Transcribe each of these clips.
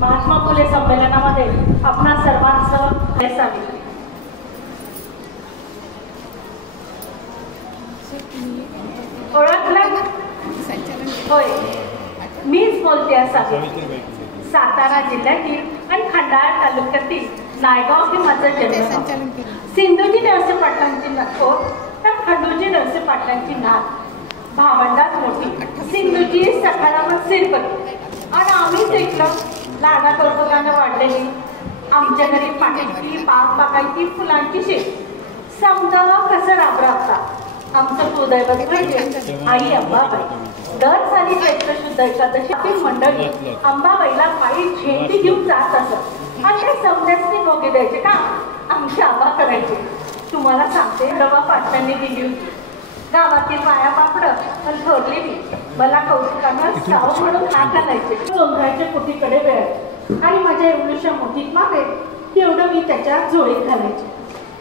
महात्मा फुले संमेलनामध्ये आपणा सर्वांचं असावे। ओळखलं? होय, मीच बोलते असावी। सातारा जिल्ह्यातील आणि खंडाळा तालुक्यातील नायगाव हे माझं जन्म। सिंधुजी नरसे पाटलांची नखोर तर खंडूजी नरसे पाटलांची नात, भावंडात मोठी। सिंधुजी सकाळावर सिरपती आणि आम्हीच ऐकलं लाडा कौतुकानं वाढलेली। आमच्या घरी पाण्याची बाग बागायची, फुलांची शेत, समजा कसं राबराबता। आमचं कुलदैवत म्हणजे आई अंबाबाई। दर साली चैत्र शुद्ध एकादशी मंडळी अंबाबाईला पायी झेंडी घेऊन जात असत आणि ते समजासनी मोगे द्यायचे का आमची आबा करायचे। तुम्हाला सांगते, रवा पाटलांनी दिली होती गावातील पाया पापड पण थोरलेली मला कौतुकानं साव म्हणून हात घालायचे। जोंधळ्याच्या कुटीकडे वेळ आणि माझ्या एवढ्याशा मोठीत मागे तेवढं मी त्याच्या झोळीत घालायचे।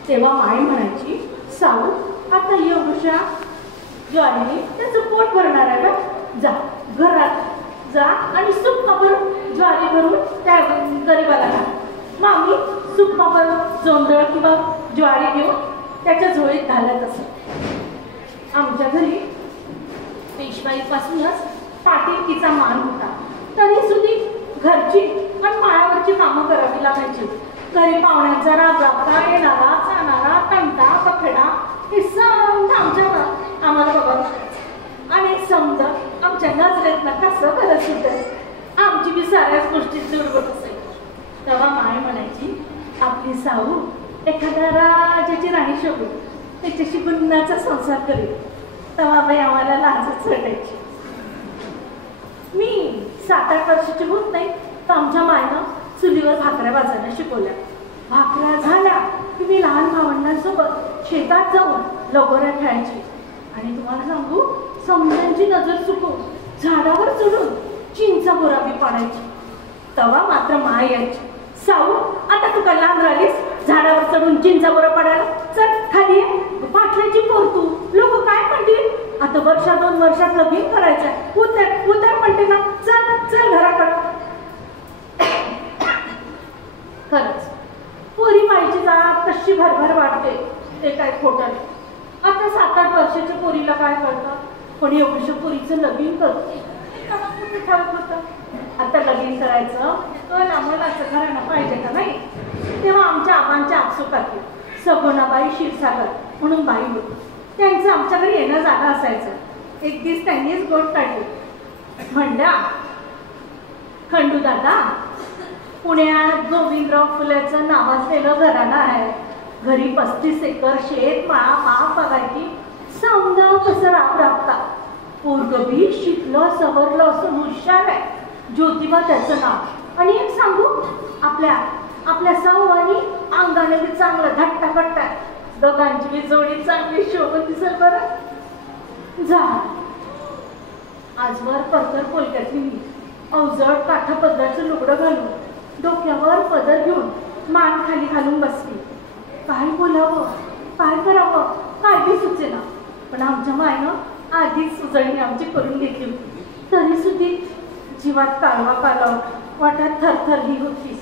तेव्हा माई म्हणायची, साऊ आता एवढ्या ज्वारीने त्याचं पोट भरणार आहे का, जा घरात जा आणि सुखभर ज्वारी भरून त्या गरीबाला घाल। मामी सुखभर जोंधळ किंवा ज्वारी घेऊन त्याच्या झोळीत घालत असत। आमच्या घरी पेशवाईपासूनच पाटीलकीचा मान होता, तरी सुद्धी घरची आणि माळावरची कामं करावी लागायची। घरी पाहुण्यांचा राबराबता, येणारा जाणारा तंटा पखेडा हे समजा आमच्या आम्हाला बघावं लागायचं आणि समजा आमच्या नजरेत कसं बरं सुद्धा आमची बी साऱ्याच गोष्टी जुळवत असायची। तेव्हा माय म्हणायची, आपली साऊ एखाद्या राजाची राणी शोधून त्याच्याशी गुन्ह्याचा संसार करेल। तेव्हा बाई आम्हाला लाजच वाटायची। मी 7-8 वर्षाची होत नाही तर आमच्या मायनं चुलीवर भाकऱ्या भाजायला शिकवल्या। भाकऱ्या झाल्या की मी लहान भावंडांसोबत शेतात जाऊन लगोऱ्या खेळायची आणि तुम्हाला सांगू, समजांची नजर चुकून झाडावर चढून चिंचा बोराबी पाडायची। तेव्हा मात्र माय यायची, साऊ आता तू काय लहान राहिलीस झाडावर चढून चिंचा बोरा पाडायला, चल खाली पाटल्याची पोर तू, लोक काय म्हणतील, आता 1-2 वर्षात लगीन करायचंय, उतर उतर म्हणते ना, चल चल घराकडे। खरंच पोरी माईची जात कशी भरभर वाटते ते काय खोटं नाही। आता 7-8 वर्षाच्या पोरीला काय कळतं, पण एवढ्याशा पोरीचं लगीन करते कुठे ठाऊक होतं। आता लगीन करायचं तर आम्हाला असं घराणं पाहिजे का नाही। तेव्हा आमच्या आबांच्या आपसुकातील सगुणाबाई क्षीरसागर म्हणून बाई होती, त्यांचं आमच्या घरी येणं जागा असायचं। एक दिवस त्यांनीच गोट काढली, म्हणल्या, खंडू दादा पुण्यात गोविंदराव फुलेचं नावाजलेलं घराणं आहे, घरी 35 एकर शेत माळा माप बघायची, समजा कसं राबता। पोरगबी शिकलं सवरलं असं हुशार आहे, ज्योतिबा त्याचं नाव। आणि एक सांगू, आपल्या साऊ आणि अंगाने बी चांगलं धट्टा कट्टा, दोघांची बी जोडी चांगली शोभत दिसेल बरं। जा आजवर परकर पोलक्यातली मी अवजड काठा पदराचं लुगडं घालून डोक्यावर पदर घेऊन मान खाली घालून बसली। काय बोलावं काय करावं काय बी सुचेना, पण आमच्या मायनं आधीच सुचवणी आमची करून घेतली होती। तरी सुद्धी जीवात कालवा कालव, वाटात थरथरली होती।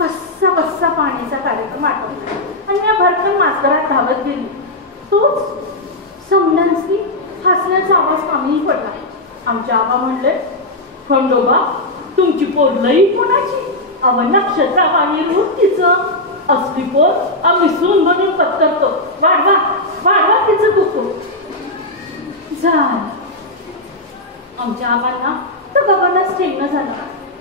बस्सा पाण्याचा कार्यक्रम आठवला आणि या भरकन मास्करात धावत गेली। तोच समजांनी हसण्याचा आवाज कामी पडला। आमच्या आबा म्हणले, खंडोबा तुमची पोर लई कोणाची, अव नक्षत्रावाणी रूप तिचं, असली पोर आम्ही सून म्हणून पत्करतो, वाढवा तिचं कुकू। आमच्या आबांना तर गगनाच ठेवणं झालं।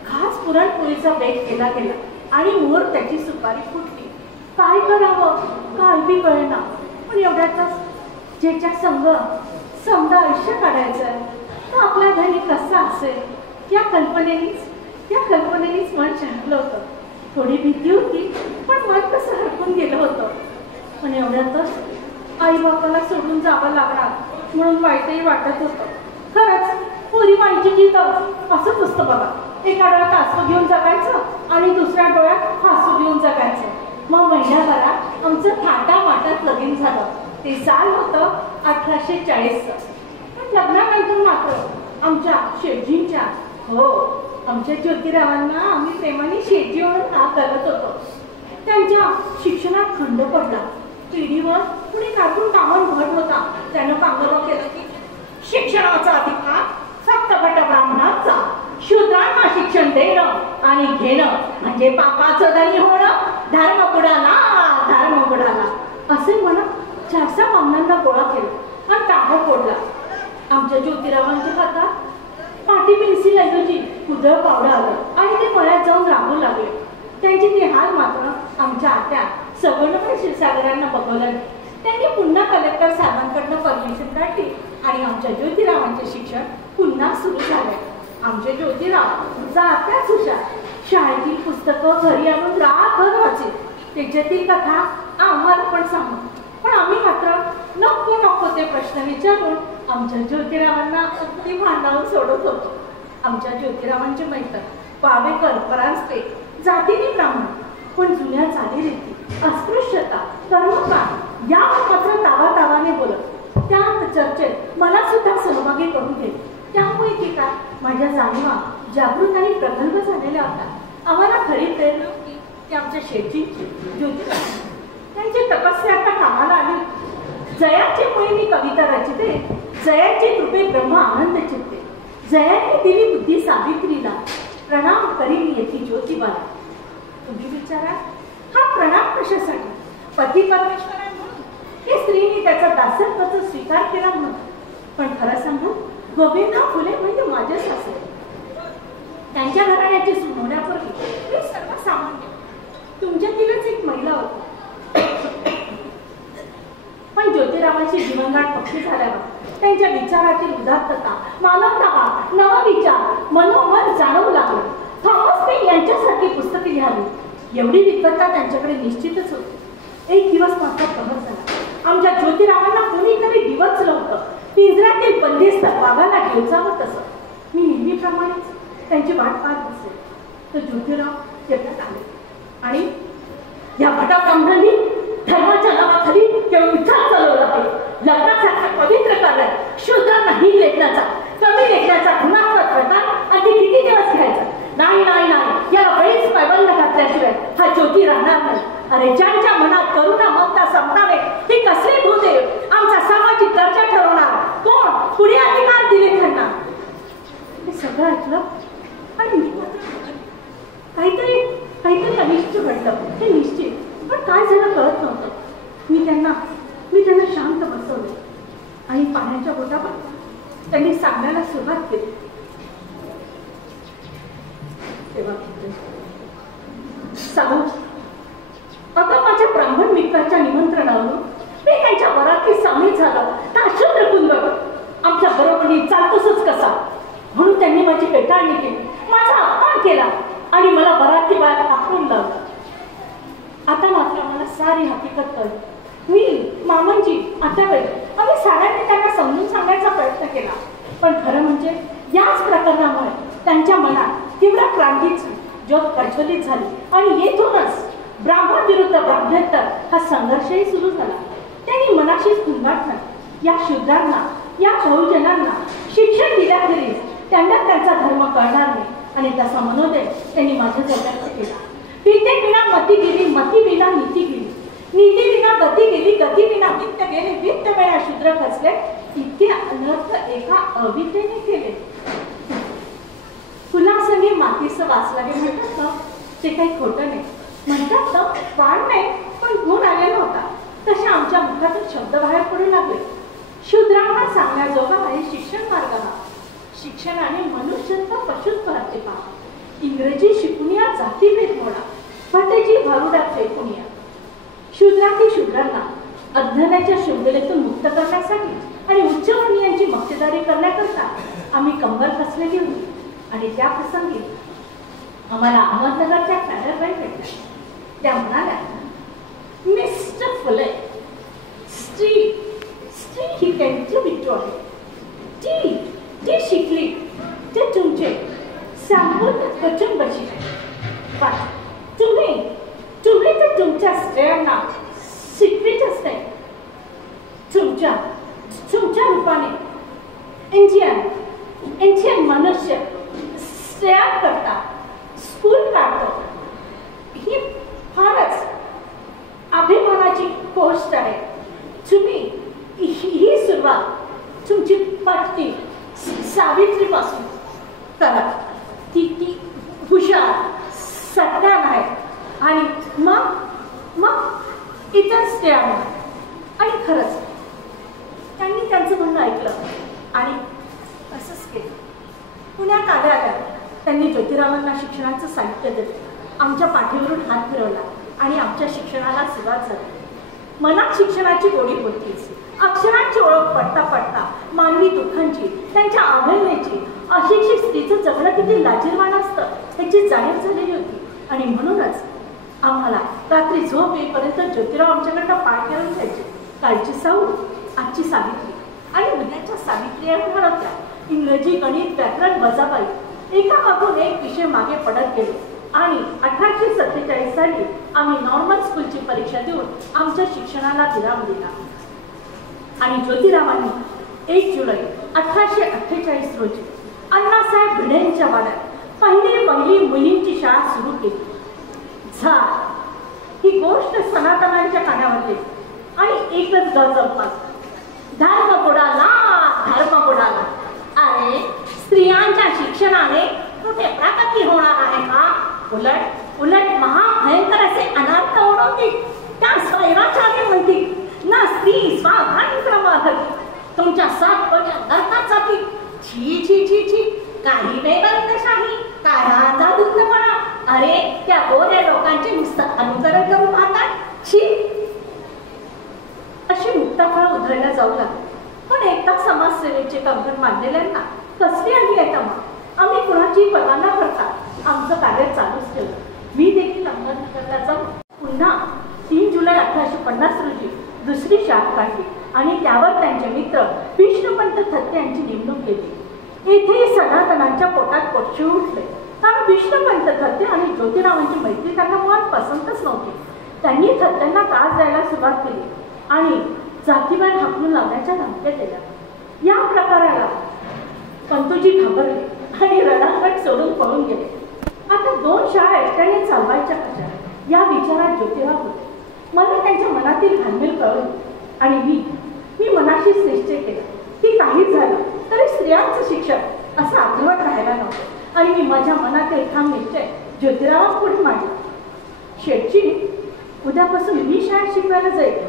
खास पुरणपोळीचा बेत केला गेला आणि मोर त्याची सुपारी फुटली। काय करावं काय बी कळेना, पण एवढ्यातच ज्याच्या संग समजा आयुष्य काढायचं तर आपल्या घरी कसं असेल या कल्पनेनीच मन शांतलं होतं। थोडी भीती होती पण मन कसं हरपून गेलं होतं। पण एवढ्यातच आई बापाला सोडून जावं लागणार म्हणून वाईटही वाटत होतं। खरंच पोरी माईची जीत असंच असतं बघा, एका डोळ्यात आसू घेऊन जगायचं आणि दुसऱ्या डोळ्यात हसू घेऊन जगायचं। मग महिन्याभरात आमचं थाटामाटात लगीन झालं। ते साल होतं 1840चं। पण लग्नानंतर मात्र आमच्या शेटजींच्या आमच्या ज्योतिरावांना आम्ही प्रेमाने शेटजी म्हणून हाक करत होतो. त्यांच्या शिक्षणात खंड पडला. पिढीवर कुणी काढून कामन घट होता. त्यानं कांगोबा केलं की शिक्षणाचा अधिकार सप्तपट ब्राह्मणाचा, शूद्रांना शिक्षण देणं आणि घेणं म्हणजे पापाचं धनी होणं. धर्म बुडाला, धर्म बुडाला असे म्हणत 400 पाहुण्यांना गोळा केला आणि ताबा फोडला. आमच्या ज्योतिरावांच्या हातात पाटी पेन्सिल ऐवजी कुदळ पावडं आलं आणि ते मळ्यात जाऊन राहू लागले. त्यांचे ते हाल मात्र आमच्या आत्या सगळं क्षीरसागरांना बघवलं. त्यांनी पुन्हा कलेक्टर साहेबांकडनं परमिशन काढली आणि आमच्या ज्योतिरावांचे शिक्षण पुन्हा सुरू झाले. आमचे ज्योतिराव जात्याच हुशार. शाळेतील पुस्तकं घरी आणून रातभर वाचे. त्याच्यातील कथा आम्हाला पण सांगू. पण आम्ही मात्र नको नको ते प्रश्न विचारून आमच्या ज्योतिरावांना अगदी भांडावून सोडत होतो. आमच्या ज्योतिरावांचे मैत्र पावेकर, परांजपे जातीने ब्राह्मण, पण जुन्या चालीरीती, अस्पृश्यता, कर्मकांड यावर मात्र तावातावाने बोलत. त्यात चर्चेत मला सुद्धा सहभागी करून घेतले. त्यामुळे की काय माझ्या जाणीवा जागृत आणि प्रगल्भ झालेल्या होत्या. आम्हाला खरी प्रेरणा होती की आमच्या शेटजींची, ज्योतिराव त्यांची तपस्या आता कामाला आली. जयाची मुळे मी कविता रचिते, जयाची कृपे ब्रह्म आनंद चित्ते, जयाने दिली बुद्धी सावित्रीला, प्रणाम करीन येथे ज्योतिबाला. तुम्ही विचारा हा प्रणाम कशासाठी? पती परमेश्वर म्हणून की स्त्रीने त्याचा दासत्वाचा स्वीकार केला म्हणून? पण खरं सांगू, गोविंदराव फुले म्हणजे माझे सासरे. त्यांच्या घराण्याची सुनवण्यापूर्वी मी सर्वसामान्य तुमच्यातीलच एक महिला होती. पण ज्योतिरावांची जीवनगाठ पक्की झाल्यावर त्यांच्या विचारातील उदात्तता, मानवतावाद, नवविचार मनोमन जाणवू लागलं. थॉमस पेन यांच्यासारखी पुस्तके लिहावी एवढी विद्वत्ता त्यांच्याकडे निश्चितच होती. एक दिवस मात्र प्रहर झाला. आमच्या ज्योतिरावांना कोणीतरी डिवचलं होतं. पिंजऱ्यातील बंदिस्त वाघाला डिवचावं तसं. मी नेहमीप्रमाणेच त्यांची वाट पाहत बसले. तर ज्योतिराव तेवढ्यात आले आणि या भटाकांनी धर्माच्या नावाखाली केवळ विचार चालवला आहे. लग्नासारखा पवित्र कार्य शूद्रांना ही लेखनाचा, कमी लेखनाचा गुणात्मक प्रकार आधी किती दिवस घ्यायचा? नाही नाही नाही, याला वेळीच पैबंद घातल्याशिवाय हा ज्योती राहणार नाही. अरे ज्यांच्या मनात करुणा ममता समतावे ही कसली भूदेव आमचा सामाजिक दर्जा ठरवणार कोण? पुढे अधिकार दिले त्यांना. हे सगळं ऐकलं आणि मी काहीतरी अनिष्ट घडलं हे निश्चित. पण काय झालं कळत नव्हतं. मी त्यांना शांत बसवले आणि पाण्याच्या बोटावर त्यांनी सांगण्याला सुरुवात केली. तेव्हा सांगू, अगं माझ्या ब्राह्मण मित्राच्या निमंत्रणावरून मी त्यांच्या वराती सामील झालं तर अशुद्र कुंद आमच्या बरोबरीने चालतोसच कसा म्हणून त्यांनी माझी पेटाळणी केली, माझा अपमान केला आणि मला वराती बाहेर टाकून लावलं. आता मात्र मला सारी हकीकत कळली. मी, मामनजी, आत्याबाई आम्ही साऱ्यांनी त्यांना समजून सांगण्याचा प्रयत्न केला. पण खरं म्हणजे याच प्रकरणामुळे त्यांच्या मनात तीव्र क्रांतीची ज्योत प्रज्वलित झाली आणि येथूनच ब्राह्मण विरुद्ध ब्राह्मणेतर हा संघर्षही सुरू झाला. त्यांनी मनाशीच गुंगाटलं या शूद्रांना, या बहुजनांना शिक्षण दिल्याखेरीज त्यांना त्यांचा धर्म कळणार नाही आणि तसा मनोदय त्यांनी माझ्या जगात केला. विद्येविना मती गेली, मती विना नीती गेली, नीती विना गती गेली, गती विना वित्त गेले, वित्त विना शूद्र खचले. इतके अनर्थ एका अविद्येने केले. फुलासंगी मातीचं वाचलागे म्हणतात ना, ते काही खोटं नाही. म्हणतात ना, वाण नाही पण गुण आलेला होता. तसे आमच्या मुखातून शब्द बाहेर पडू लागले. शूद्रांना सांगण्याजोगा आहे शिक्षण मार्गाला. शिक्षणाने मनुष्यत्व पशुत्व हत्ते पहा. इंग्रजी शिकून या जातीभेद मोडा, फटेची भारुडात फेकून या. शूद्रांनी शूद्रांना अज्ञानाच्या शृंखलेतून मुक्त करण्यासाठी आणि उच्चवर्णीयांची मक्तेदारी करण्याकरता आम्ही कंबर कसलेली होती. आणि त्या प्रसंगी आम्हाला अहमदनगरच्या पॅराबाई भेटल्या. त्या म्हणाल्या, मिस्टर फुले, स्त्री ही त्यांची विचार ती शिकली ते तुमचे संपूर्ण कुटुंबाची. पण तुम्ही तर तुमच्या स्त्रियांना शिकवितच नाही. तुमच्या रूपाने इंडियन मनुष्य स्त्रिया करता स्कूल काढतो ही फारच अभिमानाची गोष्ट आहे. तुम्ही ही सुरुवात तुमची पत्नी सावित्रीपासून करा. ती हुशार सज्ञान आहे आणि मग इतर स्त्रिया आणि खरंच त्यांनी त्यांचं म्हणणं ऐकलं आणि असंच केलं. पुण्यात आल्या त्यांनी ज्योतिरावांना शिक्षणाचं साहित्य दिलं. आमच्या पाठीवरून हात फिरवला आणि आमच्या शिक्षणाला सुरुवात झाली. मनात शिक्षणाची गोडी होतीच. अक्षरांची ओळख पडता पडता मानवी दुःखांची, त्यांच्या आव्हानांची, अशिक्षित स्त्रीचं जगणं किती लाजीरवाण असतं त्याची जाणीव झालेली होती. आणि म्हणूनच आम्हाला रात्री झोप येईपर्यंत ज्योतिराव आमच्याकडनं पाठ करून घ्यायचे. कालची साऊ, आजची सावित्री आणि उद्याच्या सावित्री होणार होत्या. इंग्रजी, गणित, व्याकरण, वजाबाई एकामागून एक विषय मागे पडत गेले आणि 1847 साली आम्ही नॉर्मल स्कूलची परीक्षा देऊन आमच्या शिक्षणाला विराम दिला. आणि ज्योतिरावांनी 1 जुलै 1848 रोजी अण्णासाहेब भिडेंच्या वाड्यात पहिली मुलींची शाळा सुरू केली. ही गोष्ट सनातनांच्या कानावरली आणि एकच गजब, धर्म बुडाला, धर्म बुडाला. अरे स्त्रियांच्या शिक्षणाने कुठे प्रगती होणार आहे का? उलट महाभयंकर असे अनर्थ ओढवतील. त्या स्वैराचार्य म्हणतील ना स्त्री स्वातंत्र्य तुमच्या सातपट्या नरकात जातील. छी छी छी छी, काही बेबंदशाही, काय अंधाधुंदपणा. अरे त्या गोऱ्या लोकांचे नुसतं अनुकरण करून पाहतात. छी, अशी मुक्ताफळ उधळल्या जाऊ लागली. पण एकदा समाजसेवेचे कंकण मांडलेल्यांना कसली आली आहे मग? आम्ही कुणाची पर्वा न करता आमचं कार्य चालूच ठेवलं. मी देखील अहमदनगरला जाऊन पुन्हा 3 जुलै 1850 रोजी दुसरी शाळा काढली आणि त्यावर त्यांचे मित्र विष्णुपंत थत्ते यांची नेमणूक केली. येथे सनातनांच्या पोटात पोटशे उठले. कारण विष्णुपंत थत्ते आणि ज्योतिरावांची मैत्री त्यांना मुळात पसंतच नव्हती. त्यांनी थत्त्यांना त्रास द्यायला सुरुवात केली आणि जातीवाद हाकलून लावण्याच्या धमक्या दिल्या. या प्रकाराला पंतोजी घाबरले आणि रणांगण सोडून पळून गेले. आता 2 शाळा एकट्याने चालवायच्या कशा या विचारात ज्योतिराव होते. मला त्यांच्या मनातील घालमेल कळली आणि मी मनाशीच निश्चय केला की काही झालं तरी स्त्रियांचं शिक्षण असं अर्धवट राहायला नव्हतं. आणि मी माझ्या मनातील ठाम निश्चय ज्योतिरावांपुढे मांडला. शेठजी, उद्यापासून मी शाळेत शिकवायला जाईल.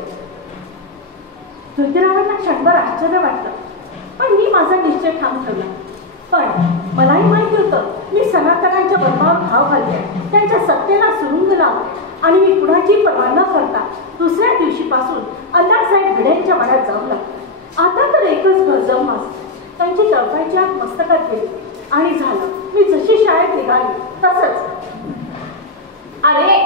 ज्योतिरावांना क्षणभर आश्चर्य वाटलं पण मी माझा निश्चय ठाम ठेवला. पण मलाही माहिती होतं मी सनातनांच्या बर्मावर भाव घालते, त्यांच्या सत्तेला सुरुंग लावते आणि मी कुणाची पर्वा न करता दुसऱ्या दिवशीपासून अण्णासाहेब भिडेंच्या वाड्यात जाऊ लागले. आता तर एकच घर जाऊन त्यांची चळकायची आत मस्तकात गेली आणि झालं. मी जशी शाळेत निघाली तसंच, अरे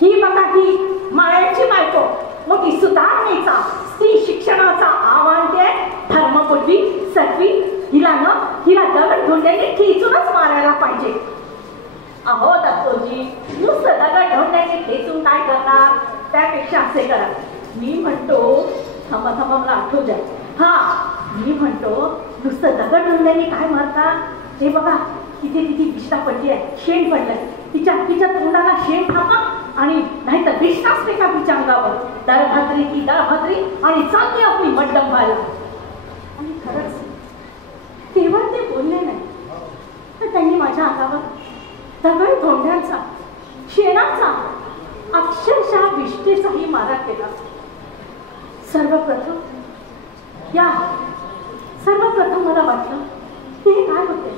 ही बघा ही माळ्याची बायको, मग ही सुधारणेचा स्त्री शिक्षणाचा आव्हान ते धर्मपूर्वी सत्वी, हिला दगड धोंड्याने खेचूनच मारायला पाहिजे. अहो दत्तोजी, नुसतं दगड धोंड्याने खेचून काय करणार? त्यापेक्षा असे करा, मी म्हणतो थांबा मला आठवू द्या. मी म्हणतो नुसतं दगड धोंड्याने काय मारतात ते बघा. तिथे विष्ठा पडली आहे, शेण पडलंय. तिच्या तोंडाला शेण थांबा आणि नाहीतर विष्ठाच फेका तिच्या अंगावर. दळभाद्री की दळभाद्री आणि चालली आपली मड्डम व्हायला. आणि खरंच केवळ ते बोलले नाही तर त्यांनी माझ्या अंगावर दगड धोंड्यांचा, शेणाचा, अक्षरशः विष्ठेचाही मारा केला. सर्वप्रथम मला वाटलं की हे काय होते,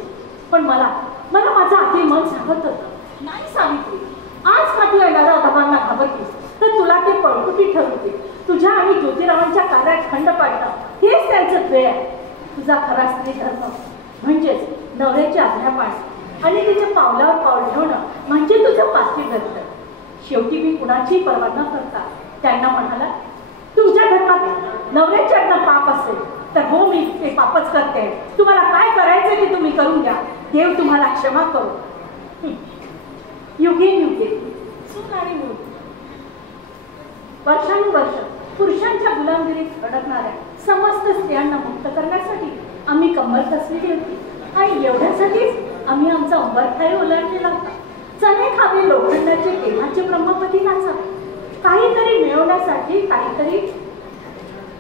पण मला माझं आधी मन सांगत होतं, नाही सावित्री, आज का तू येणाऱ्या दबांना घाबरतीस तर तुला ते पळकुटी ठरवते. तुझ्या आणि ज्योतिरावांच्या कार्यात खंड पाडणं हेच त्यांचं ध्येय आहे. तुझा खरा स्त्री धर्म म्हणजेच नवऱ्याची आज्ञा पाळणं आणि तिच्या पावलावर पाऊल ठेवणं म्हणजे तुझं पार्थिव्य. शेवटी मी कुणाची पर्वा न करता त्यांना म्हणाला, तुमच्या धर्मात नवऱ्याची आज्ञा पाप असेल तर हो, मी ते पापच करते. तुम्हाला काय करायचं ते तुम्ही करून घ्या. देव तुम्हाला क्षमा करू. युगे सून आणि मूल वर्षानुवर्ष पुरुषांच्या गुलामगिरीत अडकणाऱ्या समस्त स्त्रियांना मुक्त करण्यासाठी आम्ही कंबर कसलेली होती. आणि एवढ्यासाठीच आम्ही आमचा अंबरठाही ओलांडलेला होता. चणे खावे लोखंडाचे देवाचे ब्रह्मपती नाचावे. काहीतरी मिळवण्यासाठी काहीतरी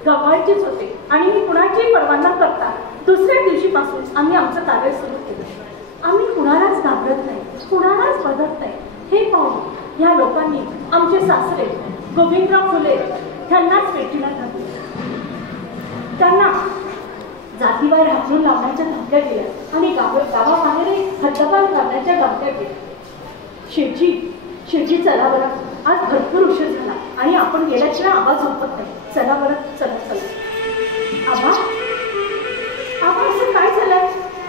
गमवायचेच होते आणि मी कुणाची पर्वा न करता दुसऱ्या दिवशीपासून आम्ही आमचं कार्य सुरू केलं. आम्ही कुणालाच घाबरत नाही, कुणालाच बदलत नाही. हे पाहून या लोकांनी आमचे सासरे गोविंदराव फुले त्यांनाच पेटीला घातले. त्यांना जातीवार हाकलून लावण्याच्या धमक्या दिल्या आणि गावाबाहेर हद्दपार करण्याच्या धमक्या दिल्या. शेवटी चला बरं, आज भरपूर उशीर झाला आणि आपण गेल्याशिवाय आवाज झोपत नाही. चला बरं, चला. आबा असं काय झालं?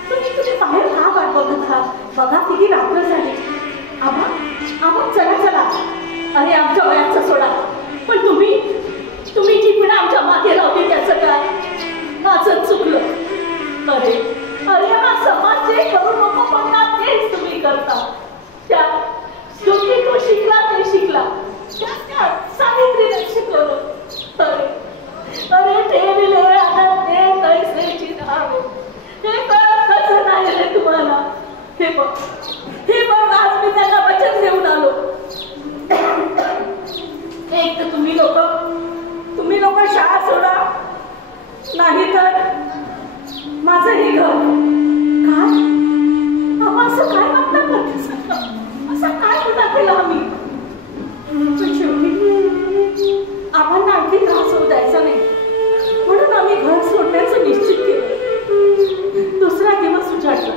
तुम्ही बाहेर का वाट बघत आहात? बघा किती रात्र झाली. आबा चला. अरे आमच्या वयाचं सोडा, पण तुम्ही जी पण आमच्या मागे लावली त्याचं काय? माझं चुकलं. अरे हा समाज जे करू नको म्हणता तेच तुम्ही करता. त्या जोशी तो शिकला ते शिकला, त्या सावित्रीने शिकवलं. अरे ठेविले आनंद दे कैसेची नावे, हे कळत कसं नाही रे तुम्हाला? हे बघ आज मी त्यांना वचन देऊन आलो. एक तर तुम्ही लोक शाळा सोडा, नाही तर माझं हे घर. काय असं काय वाटतं करते? असं काय गुन्हा केला आम्ही? शेवटी आम्हाला आणखी त्रास होऊ द्यायचा नाही म्हणून आम्ही घर सोडण्याचं निश्चित केलं. दुसरा दिवस उजाडला.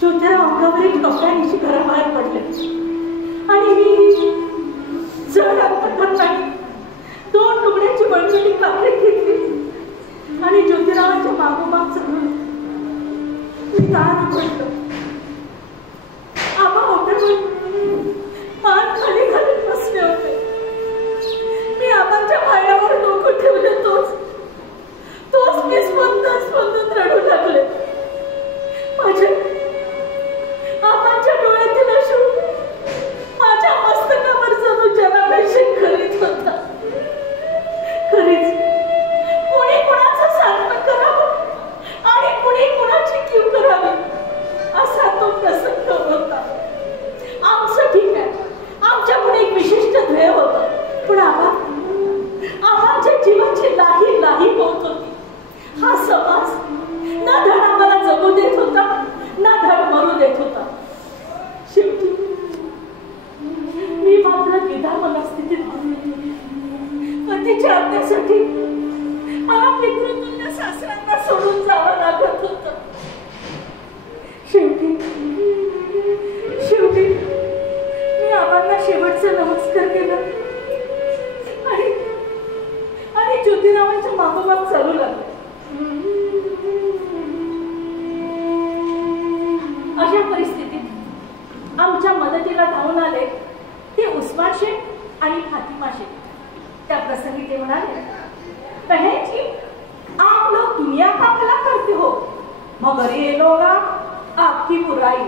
ज्योतिराव अंगावरील कपड्यांची घराबाहेर पडले आणि मी जड अंतकरणाने 2 लुगड्याची बळबळी कापडी घेतली आणि ज्योतिरावांच्या मागोमाग चढून मी दार उघडलं. आबा होते मान खाली घालून बसले होते. मी आबांच्या पायावर डोकं ठेवले. तोच मी स्पंदन रडू लागले. आबांच्या डोळ्यातील अश्रू माझ्या मस्तकावर जणू जनाभिषेक करीत होता. खरीच कोणी कुणाचं साधन करावं आणि कुणी कुणाची कीव करावी असा तो प्रसंग होता. आमचं ठीक आहे, आमच्याकडे एक विशिष्ट ध्येय होतं, पण आबांच्या जीवाची लाही होत होती. हा समाज ना धड आम्हाला जगू देत होता, ना धड मरू देत होता. शेवटी मी मात्र विधा मनस्थितीत पतीच्या आज्ञेसाठी मला पितृतुल्य सासऱ्यांना सोडून जावं लागत होतं. शेवटी मी आबांना शेवटचा नमस्कार केला आणि ज्योतिरावांच्या मागोमाग चालू लागले. अशा परिस्थितीत आमच्या मदतीला धावून आले ते उस्मान शेख आणि फातिमा शेख. त्या प्रसंगी ते म्हणाले, बहन जी, आप लोग दुनिया का भला करते हो, मगर ये लोग आपकी बुराई,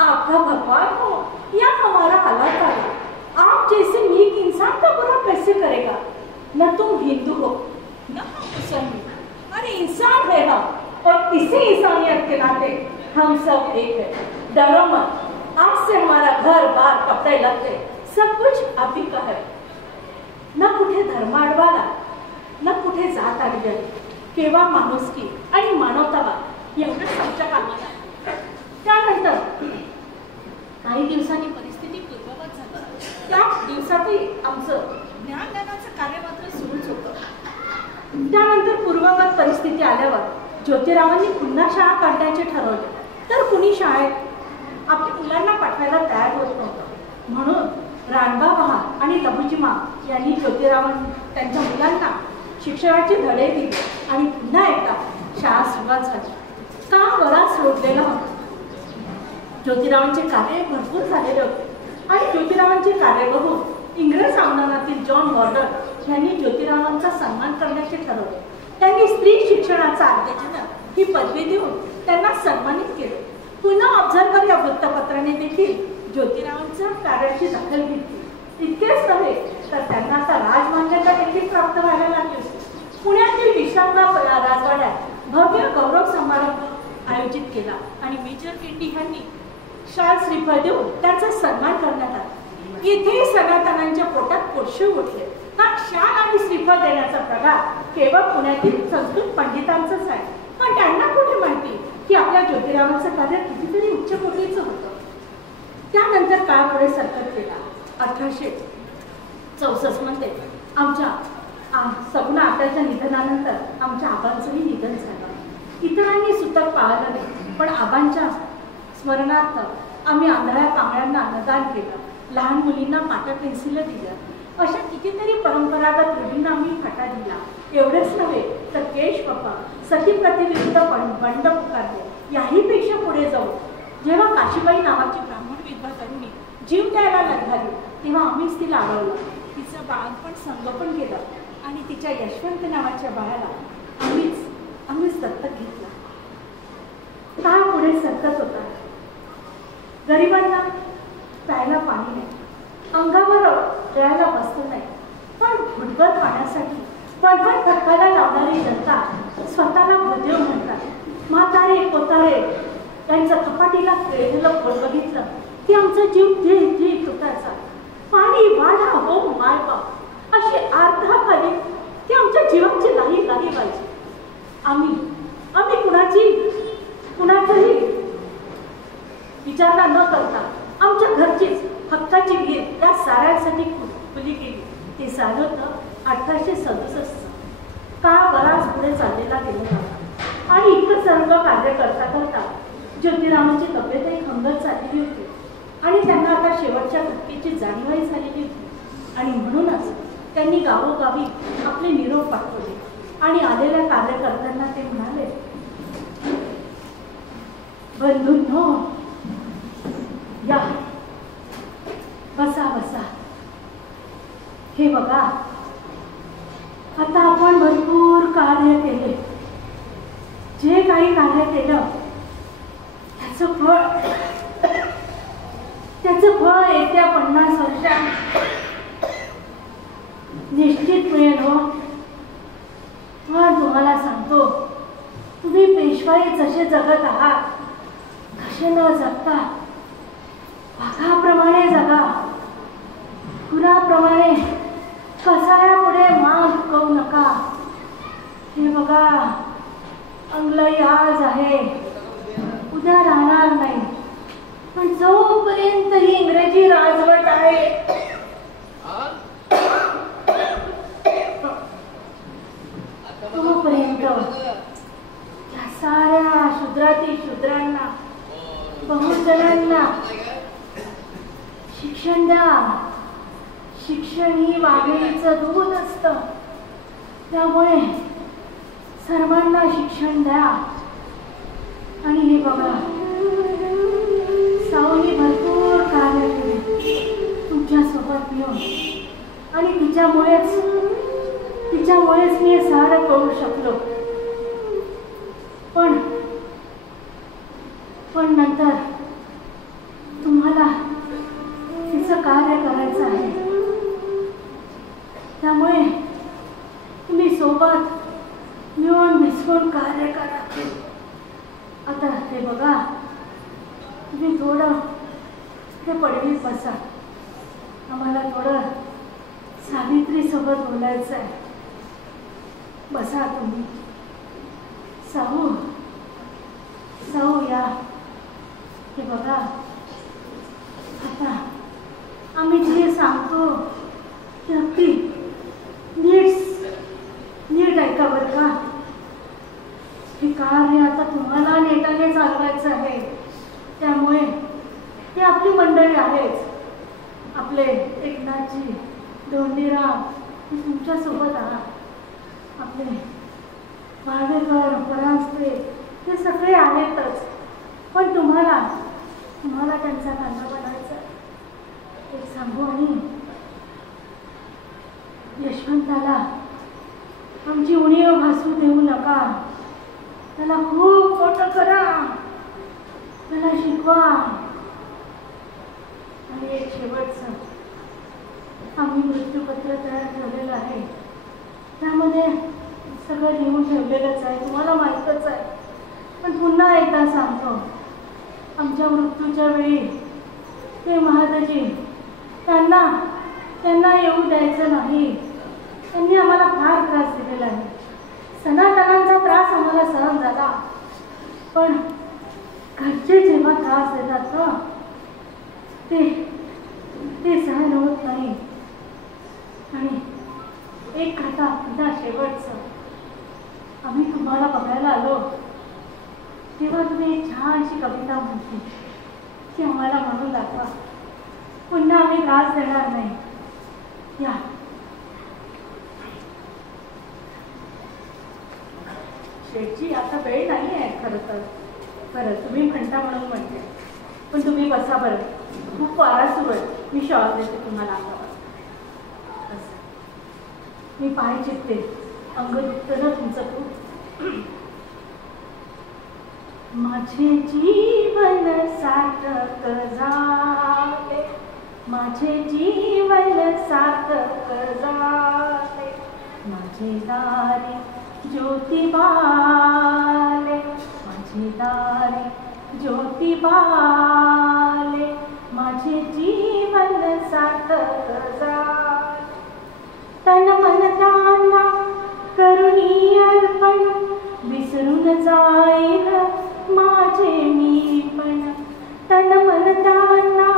आपका भगवान हो या हमारा हालात है. आप जैसे नेक इंसान का बुरा कैसे करेगा? न तुम हिंदू हो न हम मुसलमान, अरे इंसान है हम, और इसी इंसानियत के नाते हम सब एक है. डरो मत, आज से हमारा घर बार कपड़े लगते सब कुछ आप ही का है. न कुठे धर्म अडवाला, न कुठे जात अडवली, केवळ माणुसकी आणि मानवतावाद एवढंच आमच्या कामात आहे. त्यानंतर काही दिवसांनी परिस्थिती पूर्ववत झाली. त्या दिवसातही आमचं ज्ञानदानाचं कार्य मात्र सुरूच होतं. त्यानंतर पूर्ववत परिस्थिती आल्यावर ज्योतिरावांनी पुन्हा शाळा काढण्याचे ठरवले, तर कुणी शाळेत आपल्या मुलांना पाठवायला तयार होत नव्हतं. म्हणून राणबा बहार आणि लबुजीमा यांनी ज्योतिरावांनी त्यांच्या मुलांना शिक्षणाचे धडे दिले आणि पुन्हा एकदा शाळा सुरुवात झाली. काम बराच सोडलेला होता. ज्योतिरावांचे कार्य भरपूर झालेले होते आणि ज्योतिरावांचे कार्य बघून इंग्रज आंदोलनातील जॉन वॉर्डर यांनी ज्योतिरावांचा सन्मान करण्याचे ठरवले. त्यांनी स्त्री शिक्षणाचा आद्यजनक ही पदवी देऊन त्यांना सन्मानित केले. पुन्हा ऑब्झर्वर या वृत्तपत्राने देखील ज्योतिरावांच्या कार्याची दखल घेतली. इतकेच नव्हे तर त्यांना आता राजमान्यता देखील प्राप्त व्हायला लागली. पुण्यातील विश्रामगाव राजवाड्यात भव्य गौरव समारंभ आयोजित केला आणि मेजर केंडी यांनी शाल श्रीफळ देऊन त्यांचा सन्मान करण्यात आला। इथे सनातनांच्या पोटात पोषे उठले। हा शाल आणि श्रीफळ देण्याचा प्रकार केवळ पुण्यातील संस्कृत पंडितांचाच आहे, पण त्यांना कुठे माहिती की आपल्या ज्योतिरावांचं कार्य कितीतरी उच्च कोटीचं होतं। त्यानंतर काळ पुढे सरकत गेला। 1864 मध्ये आमच्या सगुणा आत्याच्या निधनानंतर आमच्या आबांचंही निधन झालं। इतरांनी सुतक पाळलं नाही, पण आबांच्या स्मरणार्थ आम्ही आंधळ्या कांबळ्यांना अन्नदान केलं, लहान मुलींना पाट्या पेन्सिलं दिल्या। अशा कितीतरी परंपरागत रूढींना आम्ही फाटा दिला। एवढेच नव्हे तर केश बापा सतीप्रथेविरुद्ध बंड पुकारले। याहीपेक्षा पुढे जाऊ जेव्हा काशीबाई नावाची ब्राह्मण विधवा तरुणी जीव द्यायला निघाली, तेव्हा आम्हीच तिला अडवलं, तिचं बाळपण संगोपन केलं आणि तिच्या यशवंत नावाच्या बाळाला आम्हीच दत्तक घेतला। काळ पुढे सरकत होता। गरिबांना प्यायला पाणी नाही, अंगावर द्यायला वस्तू नाही, पण घुटभर पाण्यासाठी पळपळ फटकायला लावणारी जनता स्वतःला भुदेव म्हणतात। म्हातारे कोतारे त्यांचं कपाटीला खेळलेलं फळ बघितलं की आमचा जीव धीर तुटायचा। पाणी वाढा हो मायबाप अशी आर्तहाखाली ती आमच्या जीवाची लाही व्हायची। आम्ही कुणाचाही विचारला न करता आमच्या घरचीच हक्काची विहीर त्या साऱ्यांसाठी खुली केली। ते झालं होतं 1867। काळ बराच पुढे चाललेला गेला होता आणि इतकं सर्व कार्य करता ज्योतिरावांची तब्येतही खंगत चाललेली होती आणि त्यांना आता शेवटच्या धक्क्याची जाणीवही झालेली होती आणि म्हणूनच त्यांनी गावोगावी आपले निरोप पाठवले आणि आलेल्या कार्यकर्त्यांना ते म्हणाले, बंधूंनो या बसा। हे बघा, आता आपण भरपूर कार्य केले, जे काही कार्य केलं त्याचं फळ येत्या 50 वर्षांत निश्चित मिळेल हो। पण तुम्हाला सांगतो, तुम्ही पेशवाई जसे जगत आहात तसे न जगता वाघाप्रमाणे जगा, कुणाप्रमाणे कसायापुढे मान झुकवू नका। हे बघा, अंगलई आज आहे, उद्या राहणार नाही, पण जोपर्यंत ही इंग्रजी राजवट आहे तोपर्यंत या साऱ्या शूद्रांना बहुजनांना शिक्षण द्या। शिक्षण ही वाघेचं दूध असतं, त्यामुळे सर्वांना शिक्षण द्या। आणि हे बघा, साऊनी भरपूर कार्य केले तुमच्या सोबत मिळून आणि तिच्यामुळेच मी हे सारं करू शकलो। पण नंतर तुम्हाला तिचं कार्य करायचं आहे, त्यामुळे तुम्ही सोबत मिळून मिसळून कार्य करा। आता हे बघा, तुम्ही थोडं ते पडवीत बसा, आम्हाला थोडं सावित्री सोबत बोलायचं आहे। बसा तुम्ही। साहू या। हे बघा, आता आम्ही जे सांगतो ते अगदी नीट ऐका बरं का। हे कार्य आता तुम्हाला नेटाने चालवायचं आहे, त्यामुळे ते आपली मंडळी आहेच, आपले एकनाथजी, धोंडीराम तुमच्यासोबत आहात, आपले भावेकर, परांजपे हे सगळे आहेतच, पण तुम्हाला त्यांचा कांदा बनायचा। एक सांगू, आणि यशवंताला आमची उणीव भासू देऊ नका, त्याला खूप मोठं करा, त्याला शिकवा। आणि एक शेवटचं, आम्ही मृत्यूपत्र तयार ठेवलेलं आहे, त्यामध्ये सगळं लिहून ठेवलेलंच आहे, तुम्हाला माहीतच आहे। पण पुन्हा एकदा सांगतो, आमच्या मृत्यूच्या वेळी ते महादजी त्यांना येऊ द्यायचं नाही. त्यांनी आम्हाला फार त्रास दिलेला आहे. सनातनांचा त्रास आम्हाला सहन झाला, पण घरचे जेव्हा त्रास देतात ना ते सहन होत नाही. आणि एक कथा पुन्हा शेवटचं, आम्ही तुम्हाला बघायला आलो तेव्हा तुम्ही एक छानशी कविता म्हटली की आम्हाला म्हणून दाखवा, पुन्हा आम्ही त्रास देणार नाही. या शेठजी, आता वेळ नाही आहे खरं तुम्ही म्हणता म्हणून म्हणते, पण तुम्ही बसा बरं, खूप वारा सुरू आहे. मी शॉल देते तुम्हाला अंगावर. मी पाय चिपते, अंग दुखतं ना तुमचं खूप. माझे जीवन सार्थक झाले, माझे जीवन सार्थक झाले, माझे दारी ज्योतिबाले, माझे दारी ज्योतिबाले, माझे जीवन सार्थक झाले. तन मन दाना करुणी अर्पण, विसरून जाईल माझे मीपण. तन मन दाना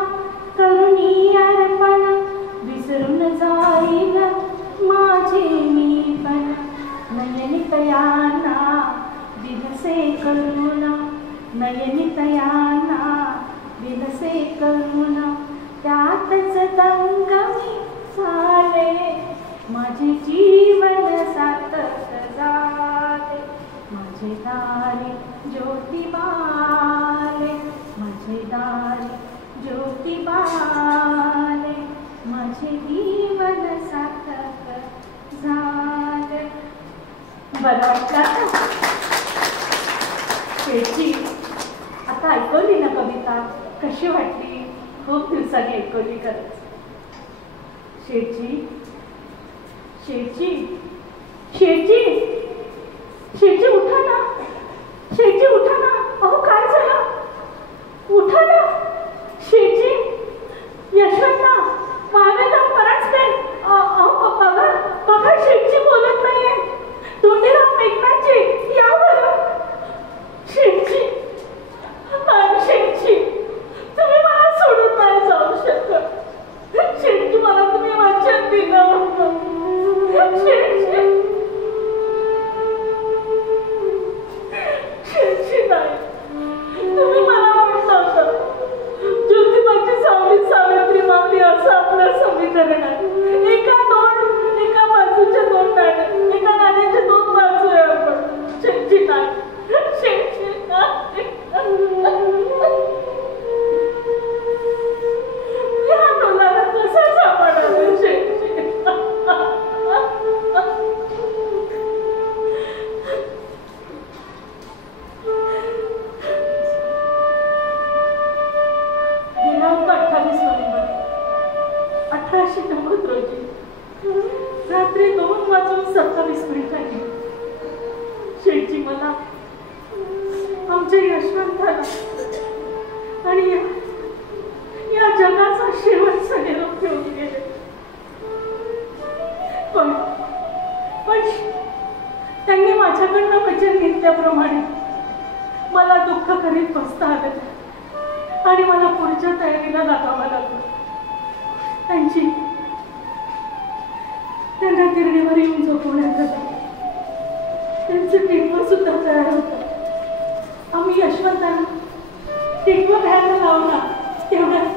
करुणी अर्पण, विसरून जाईल माझे मीपण. नयनी तयाना दिनसे करुणा, नयनी तयाना दिनसे करुणा, त्यातच दंग झाले, माझे जीवन सार्थक झाले. माझे दारी ज्योतिबाले, माझे दारी ज्योतिबाले, माझे जीवन सार्थक झाले. बरं वाटलं शेठजी? आता ऐकवली ना कविता, कशी वाटली? खूप दिवसांनी ऐकवली खरंच. शेठजी शेठजी शेठजी शेठजी उठा ना, शेठजी उठा ना. अहो काय झालं? उठा ना शेठजी. यशवंता वावेदा परांजपे, अहो बघा शेठजी बोलत नाहीये. धोंडीराव मेघनाथजी या बरं. शेठजी शेठजी, तुम्ही मला सोडून नाही जाऊ शकत. शेठजी मला तुम्ही वचन दिलं होतं. शेठजी नाही, तुम्ही मला म्हटलं होतं ज्योतिबाची सावली सावित्री मावली असं आपलं समीकरण आहे. एका बाजूच्या दोन नाणे, एका नाण्याच्या दोन बाजू आहे आपण. शेठजी नाही, शेठजी नाही. या डोलाला कसा सापडणार शेठजी? दिनांक 28 नोव्हेंबर 1890 रोजी रात्री 2:27 शेठजी मला, आमच्या यशवंताला आणि या जगाचा शेवटचा निरोप घेऊन गेले. पण त्यांनी माझ्याकडनं वचन घेतल्याप्रमाणे मला दुःख करीत बसता आलं आणि मला पुढच्या तयारीला लागावं लागलं. त्यांना तिरडीवर येऊन झोपवण्यात आलं. त्यांचं टिकवं सुद्धा तयार होतं. आम्ही यशवंतांना टिकवं घ्यायला लावला. तेवढ्यात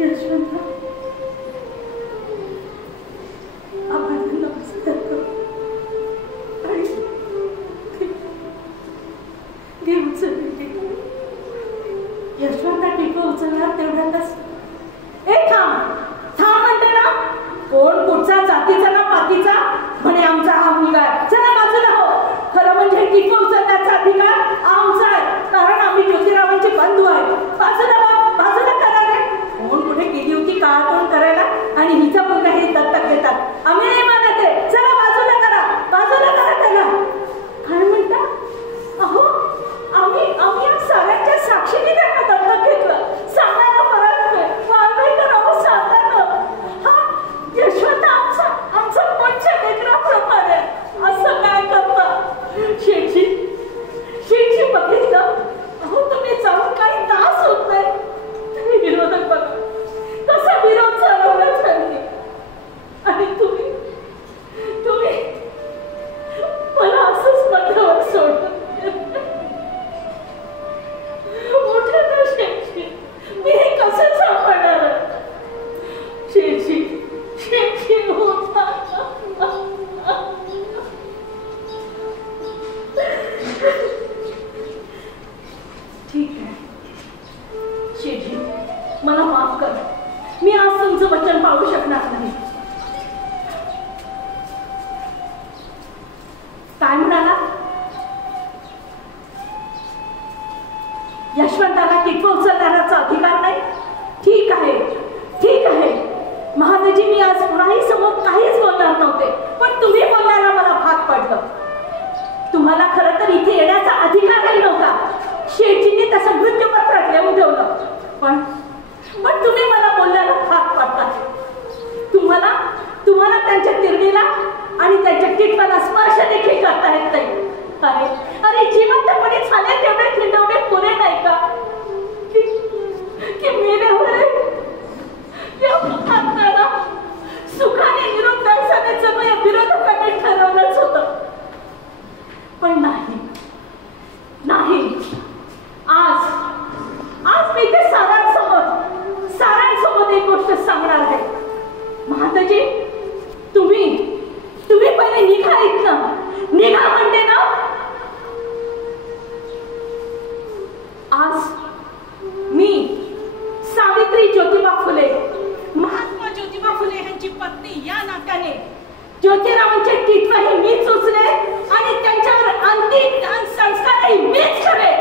यशवंत आभारांना बसतात आणि ते उचलले. यशवंत टिकवं उचलणार तेवढ्यातच, थांब म्हणते ना, कोण कुठचा जातीचा ना पातीचा म्हणे आमचा हा मुलगा आहे, चला बाजूला हो. खरं म्हणजे टिकवं उचलण्याचा अधिकार आमचा आहे, कारण आम्ही ज्योतिरावांचे बंधू आहे. बाजूला करा रे. कोण कुठे गेली होती काळ कोण करायला, आणि हिचा मुलगा हे दत्तक घेतात. आम्ही नाही मानत आहे. चला यशवंताला किटवा उचलण्याचा अधिकार नाही? ठीक आहे, ठीक आहे महादजी, मी आज कुणाही समोर काहीच बोलणार नव्हते, पण तुम्ही बोलण्याला मला भाग पडलं. तुम्हाला खरं तर इथे येण्याचा अधिकारही नव्हता. शेठजींनी तसं मृत्यूपत्रात लिहून ठेवलं, पण तुम्ही मला बोलण्याला भाग पाडता. तुम्हाला त्यांच्या तिरडीला आणि त्यांच्या किटवाला स्पर्श देखील करता येत नाही. अरे जिवंतपणे झाले तेवढे खिंडवणे पुरे नाही का की मेल्यावर सुखाने निरोप द्यायचं जणू या विरोधकांनी ठरवलंच होतं. पण नाही, आज मी ते सारांसोबत एक गोष्ट सांगणार आहे. महादजी, तुम्ही पहिले निघा इथनं. निघा म्हणते ना. आज मी सावित्री ज्योतिबा फुले, महात्मा ज्योतिबा फुले यांची पत्नी या नात्याने ज्योतिरावांचे टिटवाही मीच उचले आणि त्यांच्यावर अंतिम संस्कारही मीच करे.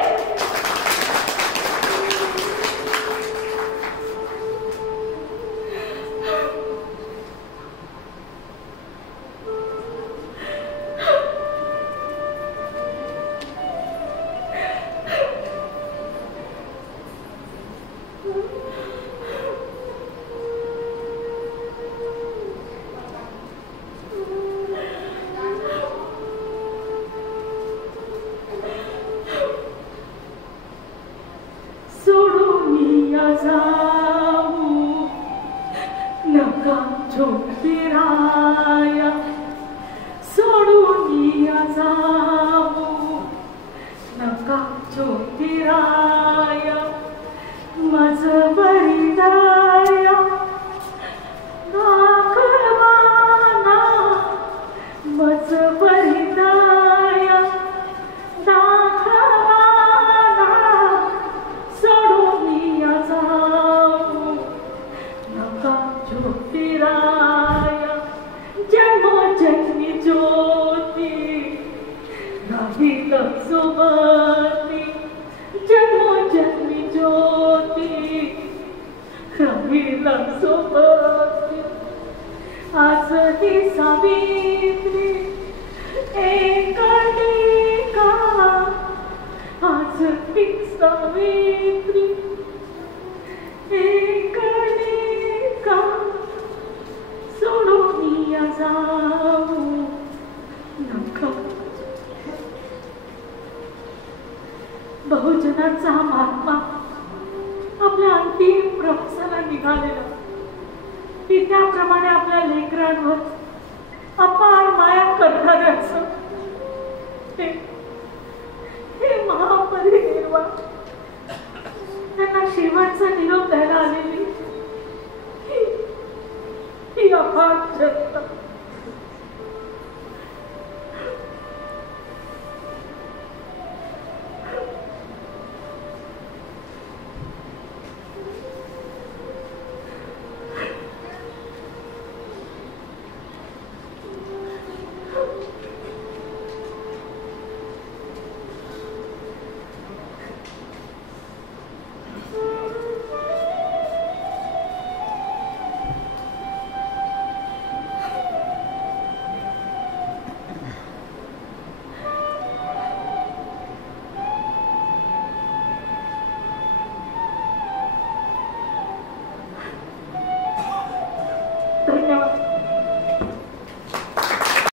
बहुजनांचा हा महात्मा आपल्या अंतिम प्रवासाला निघालेला. ती त्याप्रमाणे आपल्या लेकरांवर अपार माया करणारे असं